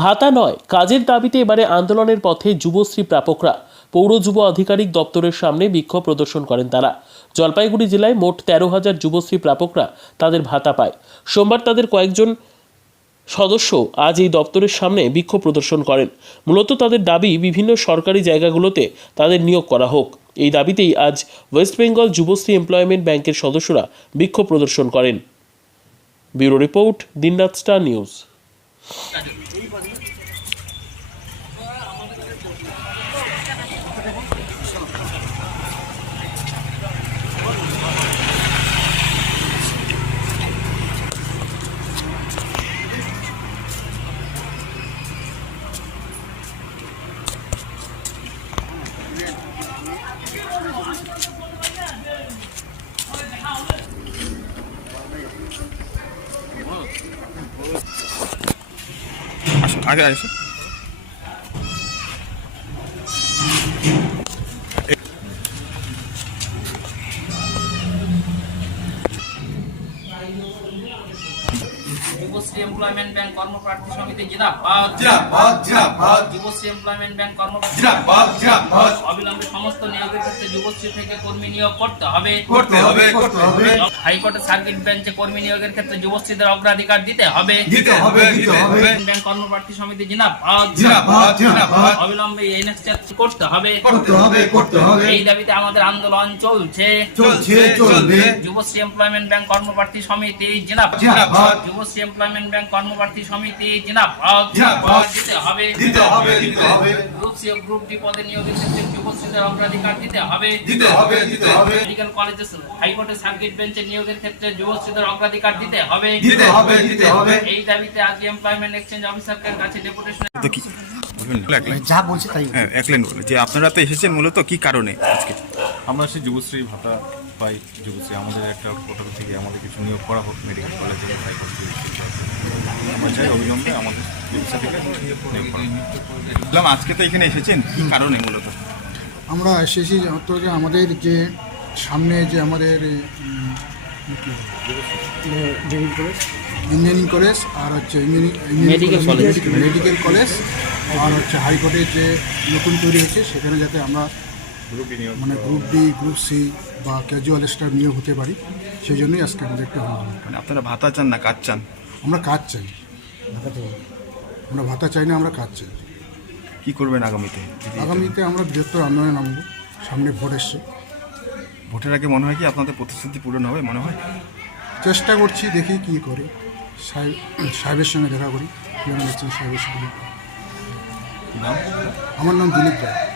ভাতা নয়, কাজের দাবিতে এবারে আন্দোলনের পথে যুবশ্রী প্রাপকরা। পৌর যুব আধিকারিক দপ্তরের সামনে বিক্ষোভ প্রদর্শন করেন তারা। জলপাইগুড়ি জেলায় মোট তেরো হাজার যুবশ্রী প্রাপকরা তাদের ভাতা পায়। সোমবার তাদের কয়েকজন সদস্য আজ এই দপ্তরের সামনে বিক্ষোভ প্রদর্শন করেন। মূলত তাদের দাবি, বিভিন্ন সরকারি জায়গাগুলোতে তাদের নিয়োগ করা হোক। এই দাবিতেই আজ ওয়েস্ট বেঙ্গল যুবশ্রী এমপ্লয়মেন্ট ব্যাংকের সদস্যরা বিক্ষোভ প্রদর্শন করেন। Bureau report, Dinraat star news. 아직 안 했어? Yubashree employment bank কর্মপ্রার্থী সমিতি জিন্দাবাদ জিন্দাবাদ জিন্দাবাদ যুবশ্রী এমপ্লয়মেন্ট ব্যাংক কর্মপ্রার্থী জিন্দাবাদ জিন্দাবাদ অবিলম্বে সমস্ত নিয়োগের ক্ষেত্রে যুবশ্রী থেকে কর্মী নিয়োগ করতে হবে। করতে হবে করতে হবে। হাইকোর্টের সার্কিট বেঞ্চে কর্মী নিয়োগের ক্ষেত্রে যুবশ্রীদের অগ্রাধিকার দিতে হবে। দিতে হবে দিতে হবে। ব্যাংক কর্মপ্রার্থী সমিতি জিন্দাবাদ জিন্দাবাদ জিন্দাবাদ অবিলম্বে করতে হবে। করতে হবে করতে হবে। এই দাবিতে আমাদের আন্দোলন চলছে। চলছে চলবে যুবশ্রী এমপ্লয়মেন্ট ব্যাংক কর্মপ্রার্থী সমিতি জিন্দাবাদ যুবশ্রী এমপ্লয়মেন্ট ব্যাংক কর্মপ্রার্থী সমিতি জিন্দাবাদ। দিতে হবে। দিতে হবে দিতে হবে। গ্রুপ সি গ্রুপ ডি পদে নিয়োগের ক্ষেত্রে যুবশ্রীদের অগ্রাধিকার দিতে হবে। দিতে হবে দিতে হবে। মেডিকেল কলেজে হাইকোর্টের সার্কিট বেঞ্চে নিয়োগের ক্ষেত্রে যুবশ্রীদের অগ্রাধিকার দিতে হবে। দিতে হবে দিতে হবে। এই দাবিতে আজ এমপ্লয়মেন্ট এক্সচেঞ্জ অফিসারের কাছে ডেপুটেশন তো কি? বলবেন না? এক লাইন যা বলছে তাই হ্যাঁ এক লাইন বলে যে আপনারা তো এসেছেন মূলত কি কারণে আজকে? আমরা সেই যুবশ্রী ভাতা পাই যুবশ্রী। আমাদের একটা পোর্টাল থেকে আমাদের কিছু নিয়োগ করা হোক মেডিকেল কলেজে হাইকোর্ট আমরা অবিলম্বে আমাদের চিকিৎসা থেকে নিয়োগ করা হোক। বললাম আজকে তো এখানে এসেছেন? কি কারণে মূলত? আমরা এসেছি যে আমাদের যে সামনে যে আমাদের ইঞ্জিনিয়ারিং কলেজ আর হচ্ছে. মেডিকেল কলেজ আর হচ্ছে হাইকোর্টের যে নতুন তৈরি হচ্ছে সেখানে যাতে আমরা মানে গ্রুপ ডি গ্রুপ সি বা ক্যাজুয়াল স্টাফ নিয়োগ হতে পারি সেই জন্যই আজকে আমাদের একটা মানে আপনারা ভাতা চান না কাজ চান? আমরা কাজ চাই। আমরা ভাতা চাই না আমরা কাজ চাই। কি করবেন আগামীতে? যদি আগামীতে আমরা বৃহত্তর আন্দোলনে নামব। সামনে ভোট এসছে। ভোটের আগে মনে হয় কি আপনাদের প্রতিশ্রুতি পূরণ হবে মনে হয়? চেষ্টা করছি দেখি কি করে। সাহেব সাহেবের সঙ্গে দেখা করি। পিয়ন সাহেবের সঙ্গে নাম? আমার নাম দিলীপ রায়।